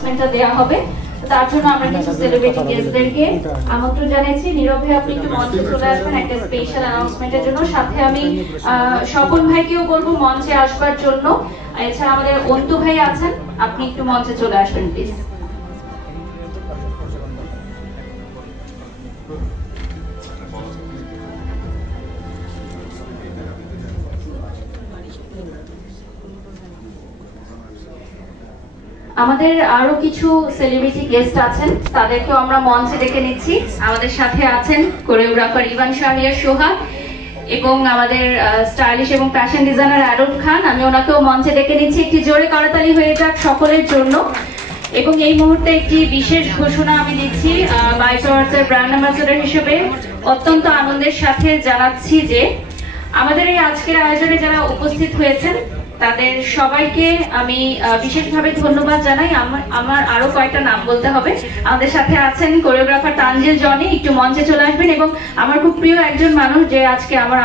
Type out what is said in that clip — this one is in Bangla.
অ্যানাউন্সমেন্টটা দেওয়া হবে। তার জন্য আমরা কিছু সেলিব্রিটি গেস্টদেরকে আমন্ত্রণ জানাচ্ছি। নীরব ভাই আপনি একটু মঞ্চে চলে আসবেন একটা স্পেশাল অ্যানাউন্সমেন্টের জন্য। সাথে আমি স্বপন ভাইকেও বলবো মঞ্চে আসবার জন্য। এছাড়া আমাদের অন্তু ভাই আছেন, আপনি একটু মঞ্চে চলে আসবেন প্লিজ। আমাদের আরো কিছু সেলিব্রিটি গেস্ট আছেন, তাদেরকেও আমরা মঞ্চে ডেকে নিচ্ছি। আমাদের সাথে আছেন কোরিওগ্রাফার ইভান শাহরিয়ার সোহা এবং আমাদের স্টাইলিশ এবং ফ্যাশন ডিজাইনার আরুফ খান। আমি ওনাকেও মঞ্চে ডেকে নিচ্ছি। একটি জোরে করতালি হয়ে যাক সকলের জন্য। এবং এই মুহূর্তে একটি বিশেষ ঘোষণা আমি দিচ্ছি বাইকওয়ার্সের ব্র্যান্ড অ্যাম্বাসেডর হিসেবে অত্যন্ত আনন্দের সাথে জানাচ্ছি যে আমাদের এই আজকের আয়োজনে যারা উপস্থিত হয়েছেন তাদের সবাইকে আমি বিশেষভাবে ধন্যবাদ জানাই। আমার আরো কয়েকটা নাম বলতে হবে। আমাদের সাথে আছেন কোরিওগ্রাফার তানজিল জনি, একটু মঞ্চে চলে আসবেন। এবং আমার খুব প্রিয় একজন মানুষ যে আজকে আমার